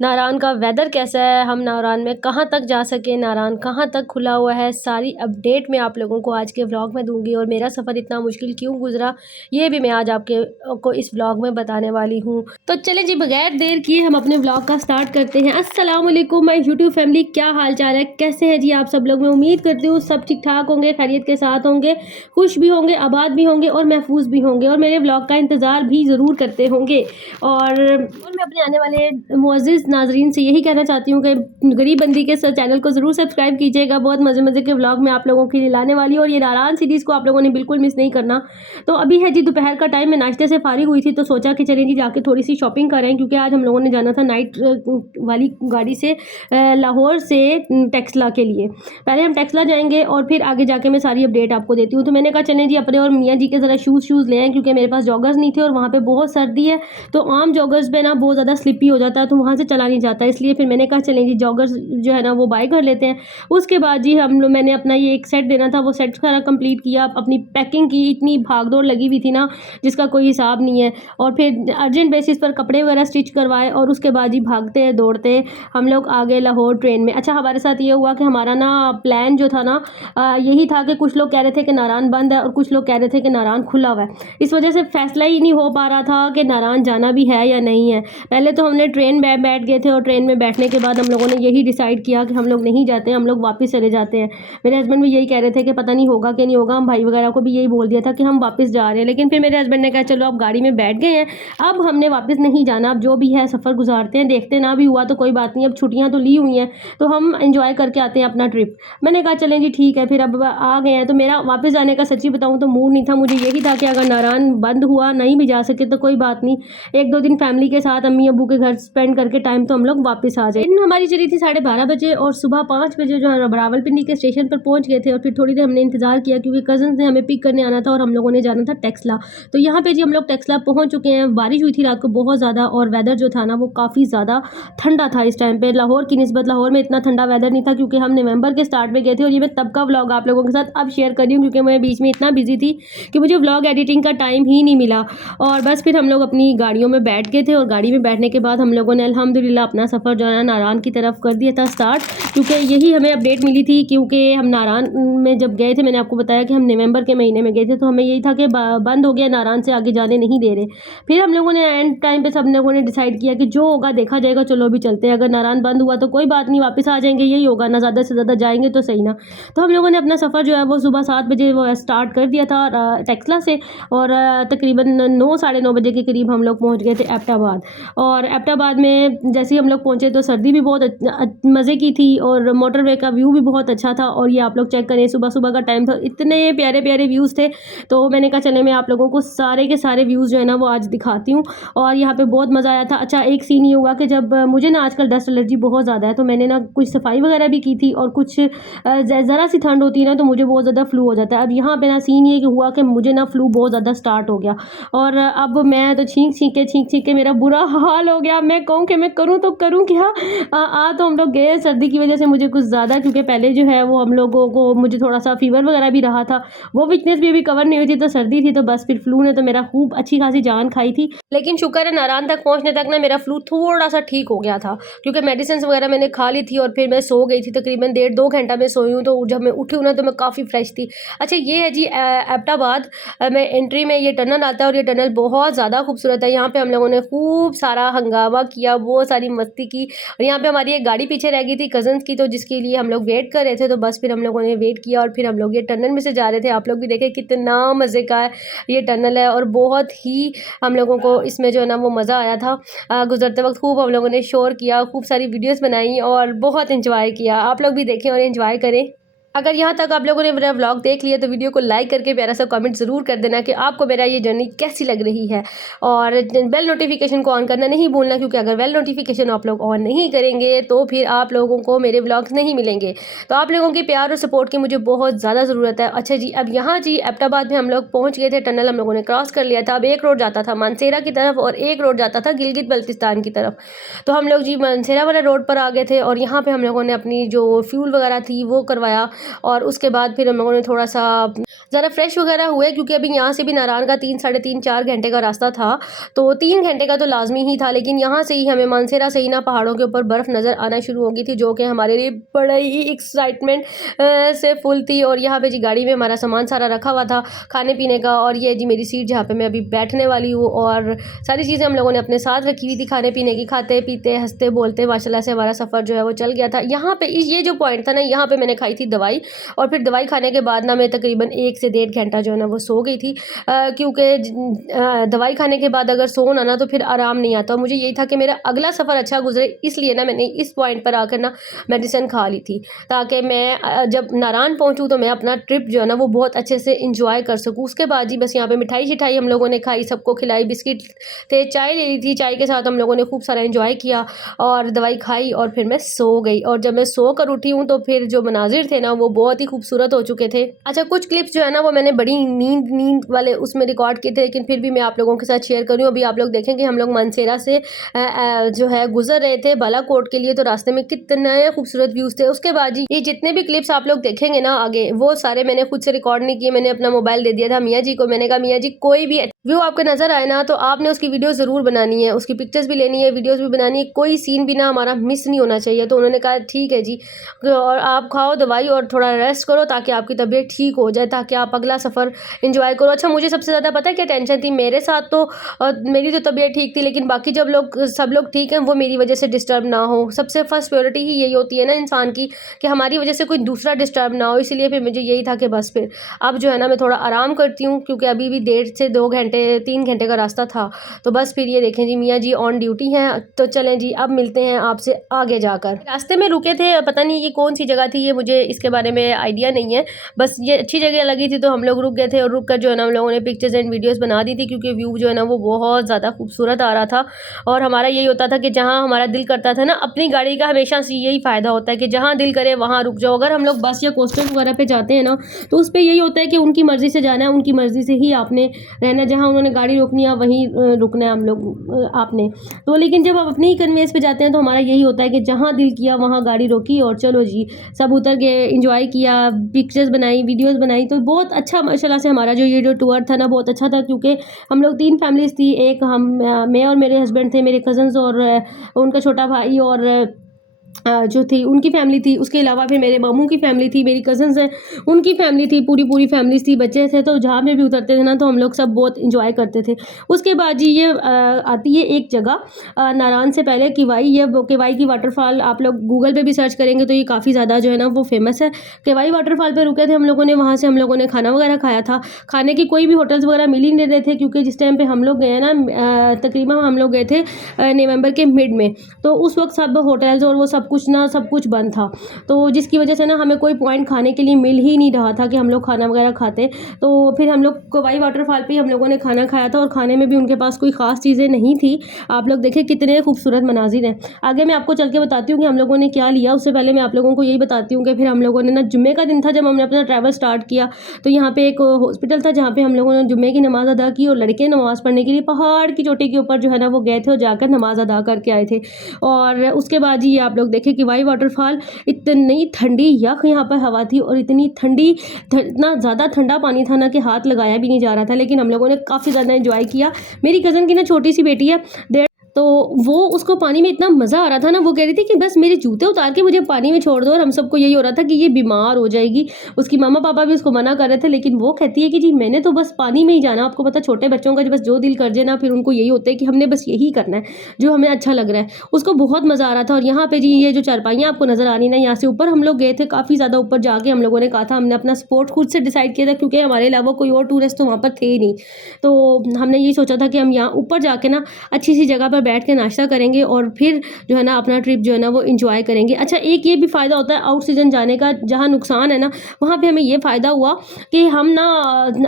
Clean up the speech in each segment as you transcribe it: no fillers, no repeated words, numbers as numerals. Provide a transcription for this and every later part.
नारायण का वेदर कैसा है, हम नारायण में कहाँ तक जा सके, नारायण कहाँ तक खुला हुआ है, सारी अपडेट मैं आप लोगों को आज के व्लॉग में दूंगी। और मेरा सफ़र इतना मुश्किल क्यों गुजरा ये भी मैं आज आपके को इस व्लॉग में बताने वाली हूँ। तो चलें जी, बगैर देर किए हम अपने व्लॉग का स्टार्ट करते हैं। अस्सलाम वालेकुम माय यूट्यूब फैमिली, क्या हाल चाल है, कैसे हैं जी आप सब लोग। मैं उम्मीद करती हूँ सब ठीक ठाक होंगे, खैरियत के साथ होंगे, खुश भी होंगे, आबाद भी होंगे और महफूज भी होंगे, और मेरे व्लॉग का इंतज़ार भी ज़रूर करते होंगे। और मैं अपने आने वाले मुअज़्ज़िज़ नाज़रीन से यही कहना चाहती हूँ कि गरीब बंदी के चैनल को ज़रूर सब्सक्राइब कीजिएगा। बहुत मज़े मज़े के व्लॉग मैं आप लोगों के लिए लाने वाली हूँ, और ये नारायण सीरीज़ को आप लोगों ने बिल्कुल मिस नहीं करना। तो अभी है जी दोपहर का टाइम, मैं नाश्ते से फारिग हुई थी तो सोचा कि चलें जी जाके थोड़ी सी शॉपिंग करें, क्योंकि आज हम लोगों ने जाना था नाइट वाली गाड़ी से लाहौर से टेक्सला के लिए। पहले हम टेक्सला जाएंगे और फिर आगे जाके मैं सारी अपडेट आपको देती हूँ। तो मैंने कहा चलें जी अपने और मियाँ जी के ज़रा शूज़ ले आएँ, क्योंकि मेरे पास जॉगर्स नहीं थे और वहाँ पे बहुत सर्दी है, तो आम जॉगर्स पे ना बहुत ज़्यादा स्लिपी हो जाता है, तो वहाँ से चला नहीं जाता। इसलिए फिर मैंने कहा चलें जी जॉगर्स जो है ना वो बाय कर लेते हैं। उसके बाद जी मैंने अपना ये एक सेट देना था, वो सेट सारा कंप्लीट किया। अपनी पैकिंग की, इतनी भाग दौड़ लगी हुई थी ना जिसका कोई हिसाब नहीं है। और फिर अर्जेंट बेसिस पर कपड़े वगैरह स्टिच करवाए, और उसके बाद जी भागते दौड़ते हम लोग आ गए लाहौर ट्रेन में। अच्छा, हमारे साथ ये हुआ कि हमारा ना प्लान जो था ना यही था कि कुछ लोग कह रहे थे कि नारायण बंद है और कुछ लोग कह रहे थे कि नारायण खुला हुआ है। इस वजह से फैसला ही नहीं हो पा रहा था कि नारायण जाना भी है या नहीं है। पहले तो हमने ट्रेन में बैठ गए थे, और ट्रेन में बैठने के बाद हम लोगों ने यही डिसाइड किया कि हम लोग नहीं जाते, हम लोग वापस चले जाते हैं। मेरे हस्बैंड भी यही कह रहे थे कि पता नहीं होगा कि नहीं होगा। हम भाई वगैरह को भी यही बोल दिया था कि हम वापस जा रहे हैं, लेकिन फिर मेरे हस्बैंड ने कहा चलो अब गाड़ी में बैठ गए हैं, अब हमने वापस नहीं जाना, अब जो भी है सफ़र गुजारते हैं, देखते ना भी हुआ तो कोई बात नहीं, अब छुट्टियाँ तो ली हुई हैं तो हम एंजॉय करके आते हैं अपना ट्रिप। मैंने कहा चलें जी ठीक है। फिर अब आ गए हैं, तो मेरा वापस जाने का सच्ची बताऊँ तो मूड नहीं था। मुझे यही था कि अगर नारायण बंद हुआ, नहीं भी जा सके तो कोई बात नहीं, एक दो दिन फैमिली के साथ अम्मी अबू के घर स्पेंड करके टाइम तो हम लोग वापस आ जाए। ट्रेन हमारी चली थी 12:30 बजे, और सुबह 5 बजे जो है रावलपिंडी के स्टेशन पर पहुंच गए थे। और फिर थोड़ी देर हमने इंतजार किया, क्योंकि कजन ने हमें पिक करने आना था और हम लोगों ने जाना था टेक्सला। तो यहाँ पे जी हम लोग टेक्सला पहुंच चुके हैं। बारिश हुई थी रात को बहुत ज़्यादा, और वेदर जो था ना वो काफ़ी ज़्यादा ठंडा था इस टाइम पे। लाहौर की निस्बत लाहौर में इतना ठंडा वेदर नहीं था, क्योंकि हम नवंबर के स्टार्ट में गए थे। और ये मैं तब का व्लॉग आप लोगों के साथ अब शेयर कर रही हूँ, क्योंकि मैं बीच में इतना बिजी थी कि मुझे व्लॉग एडिटिंग का टाइम ही नहीं मिला। और बस फिर हम लोग अपनी गाड़ियों में बैठ गए थे, और गाड़ी में बैठने के बाद हम लोगों ने अल्हम्दुलिल्लाह अपना सफ़र जो है नारायण की तरफ कर दिया था स्टार्ट, क्योंकि यही हमें अपडेट मिली थी। क्योंकि हम नारायण में जब गए थे, मैंने आपको बताया कि हम नवंबर के महीने में गए थे, तो हमें यही था कि बंद हो गया, नारायण से आगे जाने नहीं दे रहे। फिर हम लोगों ने एंड टाइम पे सब लोगों ने डिसाइड किया कि जो होगा देखा जाएगा, चलो अभी चलते हैं, अगर नारायण बंद हुआ तो कोई बात नहीं, वापस आ जाएंगे, यही होगा ना, ज़्यादा से ज़्यादा जाएंगे तो सही ना। तो हम लोगों ने अपना सफ़र जो है वो सुबह 7 बजे वो स्टार्ट कर दिया था टेक्सला से, और तकरीबन 9 साढ़े 9 बजे के करीब हम लोग पहुँच गए थे एबटाबाद। और एबटाबाद में जैसे ही हम लोग पहुँचे तो सर्दी भी बहुत मज़े की थी, और मोटरवे का व्यू भी बहुत अच्छा था। और ये आप लोग चेक करें, सुबह सुबह का टाइम था, इतने प्यारे प्यारे व्यूज़ थे। तो मैंने कहा चले मैं आप लोगों को सारे के सारे व्यूज़ जो है ना वो आज दिखाती हूँ। और यहाँ पे बहुत मज़ा आया था। अच्छा, एक सीन ये हुआ कि जब मुझे ना आजकल डस्ट एलर्जी बहुत ज़्यादा है, तो मैंने ना कुछ सफाई वगैरह भी की थी, और कुछ ज़रा सी ठंड होती है ना तो मुझे बहुत ज़्यादा फ्लू हो जाता है। अब यहाँ पे ना सीन ये हुआ कि मुझे ना फ्लू बहुत ज़्यादा स्टार्ट हो गया, और अब मैं तो छींक के मेरा बुरा हाल हो गया। मैं कहूँ कि मैं करूँ तो करूँ क्या। तो हम लोग गए सर्दी की वजह से मुझे कुछ ज़्यादा, क्योंकि पहले जो है वो हम लोगों को मुझे थोड़ा सा फीवर वगैरह भी रहा था, वो वीकनेस भी अभी कवर नहीं हुई थी, तो सर्दी थी, तो बस फिर फ्लू ने तो मेरा खूब अच्छी खासी जान खाई थी। लेकिन शुक्र है नारायण तक पहुँचने तक ना मेरा फ्लू थोड़ा सा ठीक हो गया था, क्योंकि मेडिसिन वगैरह मैंने खा ली थी, और फिर मैं सो गई थी, तकरीबन 1.5-2 घंटा मैं सोई हूँ। तो जब मैं उठी हूँ ना तो मैं काफ़ी फ्रेश थी। अच्छा, ये है जी एबटाबाद में एंट्री में ये टनल आता है, और ये टनल बहुत ज़्यादा खूबसूरत है। यहाँ पे हम लोगों ने खूब सारा हंगामा किया, बहुत सारी मस्ती की। और यहाँ पे हमारी एक गाड़ी पीछे रह गई थी कज़न्स की, तो जिसके लिए हम लोग वेट कर रहे थे, तो बस फिर हम लोगों ने वेट किया, और फिर हम लोग ये टनल में से जा रहे थे। आप लोग भी देखें कितना मज़े का ये टनल है, और बहुत ही हम लोगों को इसमें जो है ना वो मज़ा आया था। गुजरते वक्त खूब हम लोगों ने शोर किया, खूब सारी वीडियोस बनाई, और बहुत इंजॉय किया। आप लोग भी देखें और इंजॉय करें। अगर यहाँ तक आप लोगों ने मेरा व्लॉग देख लिया तो वीडियो को लाइक करके प्यारा सा कमेंट ज़रूर कर देना कि आपको मेरा ये जर्नी कैसी लग रही है, और बेल नोटिफिकेशन को ऑन करना नहीं भूलना, क्योंकि अगर बेल नोटिफिकेशन आप लोग ऑन नहीं करेंगे तो फिर आप लोगों को मेरे व्लॉग्स नहीं मिलेंगे। तो आप लोगों की प्यार और सपोर्ट की मुझे बहुत ज़्यादा ज़रूरत है। अच्छा जी, अब यहाँ जी एबटाबाद में हम लोग पहुँच गए थे, टनल हम लोगों ने क्रॉस कर लिया था। अब एक रोड जाता था मानसेरा की तरफ, और एक रोड जाता था गिलगित बल्तिस्तान की तरफ। तो हम लोग जी मानसेरा वाले रोड पर आ गए थे, और यहाँ पर हम लोगों ने अपनी जो फ्यूल वगैरह थी वो करवाया, और उसके बाद फिर हम लोगों ने थोड़ा सा ज़रा फ्रेश वगैरह हुए, क्योंकि अभी यहाँ से भी नारायण का 3 साढ़े 3 4 घंटे का रास्ता था, तो 3 घंटे का तो लाजमी ही था, लेकिन यहाँ से ही हमें मानसेरा से ही ना पहाड़ों के ऊपर बर्फ़ नज़र आना शुरू हो गई थी, जो कि हमारे लिए बड़ा ही एक्साइटमेंट से फुल थी। और यहाँ पे जी गाड़ी में हमारा सामान सारा रखा हुआ था खाने पीने का, और ये जी मेरी सीट जहाँ पे मैं अभी बैठने वाली हूँ, और सारी चीज़ें हम लोगों ने अपने साथ रखी हुई थी खाने पीने की, खाते पीते हंसते बोलते माशाल्लाह से हमारा सफ़र जो है वो चल गया था। यहाँ पे ये जो पॉइंट था ना, यहाँ पे मैंने खाई थी दवाई, और फिर दवाई खाने के बाद ना मैं तकरीबन 1 से 1.5 घंटा जो है ना वो सो गई थी, क्योंकि दवाई खाने के बाद अगर सो ना तो फिर आराम नहीं आता। और मुझे यही था कि मेरा अगला सफ़र अच्छा गुजरे, इसलिए ना मैंने इस पॉइंट पर आकर ना मेडिसिन खा ली थी, ताकि मैं जब नारायण पहुँचूँ तो मैं अपना ट्रिप जो है ना वो बहुत अच्छे से इंजॉय कर सकूँ। उसके बाद जी बस यहाँ पे मिठाई शिठाई हम लोगों ने खाई, सबको खिलाई, बिस्किट थे, चाय ले ली थी, चाय के साथ हम लोगों ने खूब सारा इंजॉय किया और दवाई खाई, और फिर मैं सो गई। और जब मैं सो कर उठी हूँ तो फिर जो मनाजिर थे ना वो बहुत ही खूबसूरत हो चुके थे। अच्छा, कुछ क्लिप्स जो है ना वो मैंने बड़ी नींद वाले उसमें रिकॉर्ड किए थे, लेकिन फिर भी मैं आप लोगों के साथ शेयर करूँ। अभी आप लोग देखें कि हम लोग मानसेरा से जो है गुजर रहे थे बालाकोट के लिए, तो रास्ते में कितने खूबसूरत व्यूज़ थे। उसके बाद जी ये जितने भी क्लिप्स आप लोग देखेंगे ना आगे, वो सारे मैंने खुद से रिकॉर्ड नहीं किए, मैंने अपना मोबाइल दे दिया था मियाँ जी को। मैंने कहा मियाँ जी कोई भी व्यू आपको नज़र आए ना तो आपने उसकी वीडियो ज़रूर बनानी है, उसकी पिक्चर्स भी लेनी है, वीडियोस भी बनानी है, कोई सीन भी ना हमारा मिस नहीं होना चाहिए। तो उन्होंने कहा ठीक है जी, और आप खाओ दवाई और थोड़ा रेस्ट करो ताकि आपकी तबीयत ठीक हो जाए, ताकि आप अगला सफ़र एंजॉय करो। अच्छा, मुझे सबसे ज़्यादा पता है क्या टेंशन थी, मेरे साथ तो मेरी तो तबीयत ठीक थी, लेकिन बाकी जब लोग सब लोग ठीक हैं वो मेरी वजह से डिस्टर्ब ना हो। सबसे फर्स्ट प्रायोरिटी ही यही होती है ना इंसान की, कि हमारी वजह से कोई दूसरा डिस्टर्ब ना हो। इसलिए फिर मुझे यही था कि बस फिर अब जो है ना मैं थोड़ा आराम करती हूँ, क्योंकि अभी भी 1.5 से 2 घंटे 3 घंटे का रास्ता था। तो बस फिर ये देखें जी मियाँ जी ऑन ड्यूटी हैं, तो चलें जी अब मिलते हैं आपसे आगे जाकर। रास्ते में रुके थे, पता नहीं ये कौन सी जगह थी, ये मुझे इसके बारे में आइडिया नहीं है, बस ये अच्छी जगह लगी थी तो हम लोग रुक गए थे, और रुक कर जो है ना हम लोगों ने पिक्चर्स एंड वीडियोस बना दी थी, क्योंकि व्यू जो है ना वो बहुत ज़्यादा खूबसूरत आ रहा था। और हमारा यही होता था कि जहाँ हमारा दिल करता था ना, अपनी गाड़ी का हमेशा से यही फ़ायदा होता है कि जहाँ दिल करे वहाँ रुक जाओ। अगर हम लोग बस या कोस्टर वगैरह पे जाते हैं ना तो उस पर यही होता है कि उनकी मर्ज़ी से जाना है, उनकी मर्ज़ी से ही आपने रहना, जहाँ उन्होंने गाड़ी रोकनी है वहीं रुकना है हम लोग आपने। तो लेकिन जब आप अपने ही कन्वेंस पे जाते हैं तो हमारा यही होता है कि जहाँ दिल किया वहाँ गाड़ी रोकी और चलो जी, सब उतर गए, इंजॉय किया, पिक्चर्स बनाई, वीडियोस बनाई। तो बहुत अच्छा माशाल्लाह से हमारा जो टूर था ना बहुत अच्छा था, क्योंकि हम लोग 3 फैमिलीज़ थी, एक मैं और मेरे हस्बैंड थे, मेरे कज़न्स और उनका छोटा भाई और जो थी उनकी फैमिली थी, उसके अलावा फिर मेरे मामू की फैमिली थी, मेरी कज़न्स हैं उनकी फैमिली थी, पूरी फैमिलीज़ थी, बच्चे थे। तो जहाँ पे भी उतरते थे ना तो हम लोग सब बहुत इंजॉय करते थे। उसके बाद जी ये आती है एक जगह नारायण से पहले किवाई, ये किवाई की वाटरफॉल आप लोग गूगल पे भी सर्च करेंगे तो ये काफ़ी ज़्यादा जो है ना वो फेमस है। किवाई वाटरफॉल पर रुके थे हम लोगों ने, वहाँ से हम लोगों ने खाना वगैरह खाया था। खाने की कोई भी होटल्स वगैरह मिल ही नहीं रहे थे, क्योंकि जिस टाइम पर हम लोग गए ना तकरीबन हम लोग गए थे नवंबर के मिड में, तो उस वक्त सब होटल्स और वो सब कुछ बंद था। तो जिसकी वजह से ना हमें कोई पॉइंट खाने के लिए मिल ही नहीं रहा था कि हम लोग खाना वगैरह खाते। तो फिर हम लोग किवाई वाटरफॉल पे हम लोगों ने खाना खाया था, और खाने में भी उनके पास कोई ख़ास चीज़ें नहीं थी। आप लोग देखें कितने खूबसूरत मनाजिर हैं। आगे मैं आपको चल के बताती हूँ कि हम लोगों ने क्या लिया। उससे पहले मैं आप लोगों को यही बताती हूँ कि फिर हम लोगों ने ना जुम्मे का दिन था जब हमने अपना ट्रैवल स्टार्ट किया, तो यहाँ पे एक हॉस्पिटल था जहाँ पे हम लोगों ने जुम्मे की नमाज़ अदा की, और लड़के नमाज़ पढ़ने के लिए पहाड़ की चोटी के ऊपर जो है ना वो गए थे और जाकर नमाज़ अदा करके आए थे। और उसके बाद ये आप लोग देखें किवाई वाटरफॉल, इतनी ठंडी यख यहाँ पर हवा थी, और इतनी ठंडी इतना ज़्यादा ठंडा पानी था ना कि हाथ लगाया भी नहीं जा रहा था, लेकिन हम लोगों ने काफ़ी ज़्यादा एंजॉय किया। मेरी कज़न की ना छोटी सी बेटी है, तो वो उसको पानी में इतना मज़ा आ रहा था ना, वो कह रही थी कि बस मेरे जूते उतार के मुझे पानी में छोड़ दो, और हम सबको यही हो रहा था कि ये बीमार हो जाएगी। उसकी मामा पापा भी उसको मना कर रहे थे, लेकिन वो कहती है कि जी मैंने तो बस पानी में ही जाना। आपको पता छोटे बच्चों का बस जो दिल कर जाए ना, फिर उनको यही होता है कि हमने बस यही करना है जो हमें अच्छा लग रहा है। उसको बहुत मज़ा आ रहा था। और यहाँ पे जी ये जो चारपाइयाँ आपको नज़र आ रही ना, यहाँ से ऊपर हम लोग गए थे, काफ़ी ज़्यादा ऊपर जाके हम लोगों ने कहा था, हमने अपना स्पॉट खुद से डिसाइड किया था, क्योंकि हमारे अलावा कोई और टूरिस्ट तो वहाँ पर थे ही नहीं। तो हमने यही सोचा था कि हम यहाँ ऊपर जाके ना अच्छी सी जगह पर बैठ के नाश्ता करेंगे और फिर जो है ना अपना ट्रिप जो है ना वो एंजॉय करेंगे। अच्छा, एक ये भी फ़ायदा होता है आउट सीजन जाने का, जहाँ नुकसान है ना वहाँ पे हमें ये फ़ायदा हुआ कि हम ना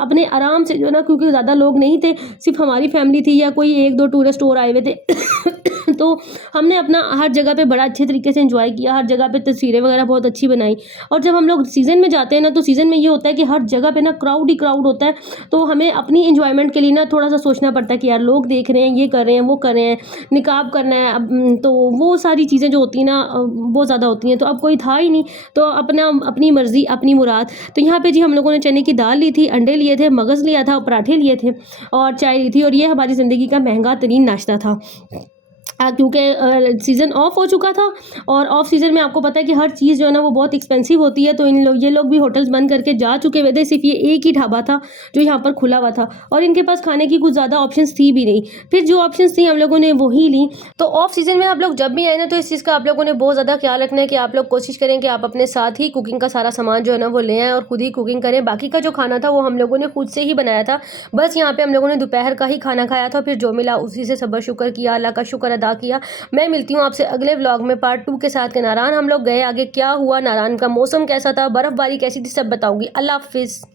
अपने आराम से जो है ना, क्योंकि ज़्यादा लोग नहीं थे, सिर्फ हमारी फैमिली थी या कोई 1-2 टूरिस्ट और आए हुए थे तो हमने अपना हर जगह पे बड़ा अच्छे तरीके से एंजॉय किया, हर जगह पे तस्वीरें वगैरह बहुत अच्छी बनाई। और जब हम लोग सीज़न में जाते हैं ना, तो सीज़न में ये होता है कि हर जगह पे ना क्राउड ही क्राउड होता है, तो हमें अपनी एंजॉयमेंट के लिए ना थोड़ा सा सोचना पड़ता है कि यार लोग देख रहे हैं, ये कर रहे हैं, वो कर रहे हैं, निकाब करना है। अब तो वो सारी चीज़ें जो होती हैं ना बहुत ज़्यादा होती हैं। तो अब कोई था ही नहीं, तो अपनी मर्ज़ी अपनी मुराद। तो यहाँ पे जी हम लोगों ने चने की दाल ली थी, अंडे लिए थे, मगज़ लिया था, पराठे लिए थे और चाय ली थी और ये हमारी ज़िंदगी का महँगा तरीन नाश्ता था। क्योंकि सीज़न ऑफ हो चुका था और ऑफ सीज़न में आपको पता है कि हर चीज़ जो है ना वो बहुत एक्सपेंसिव होती है। तो ये लोग भी होटल्स बंद करके जा चुके हुए थे। सिर्फ ये एक ही ढाबा था जो यहाँ पर खुला हुआ था और इनके पास खाने की कुछ ज़्यादा ऑप्शंस थी भी नहीं। फिर जो ऑप्शंस थी हम लोगों ने वही ली। तो ऑफ सीज़न में आप लोग जब भी आए ना, तो इस चीज़ का आप लोगों ने बहुत ज़्यादा ख्याल रखना है कि आप लोग कोशिश करें कि आप अपने साथ ही कुकिंग का सारा सामान जो है ना वो ले आएँ और खुद ही कुकिंग करें। बाकी का जो खाना था वो हम लोगों ने खुद से ही बनाया था। बस यहाँ पे हम लोगों ने दोपहर का ही खाना खाया था, फिर जो मिला उसी से सब्र शुक्र किया, अल्लाह का शुक्र अदा किया। मैं मिलती हूँ आपसे अगले व्लॉग में पार्ट 2 के साथ कि नारायण हम लोग गए, आगे क्या हुआ, नारायण का मौसम कैसा था, बर्फबारी कैसी थी, सब बताऊंगी। अल्लाह हाफिज़।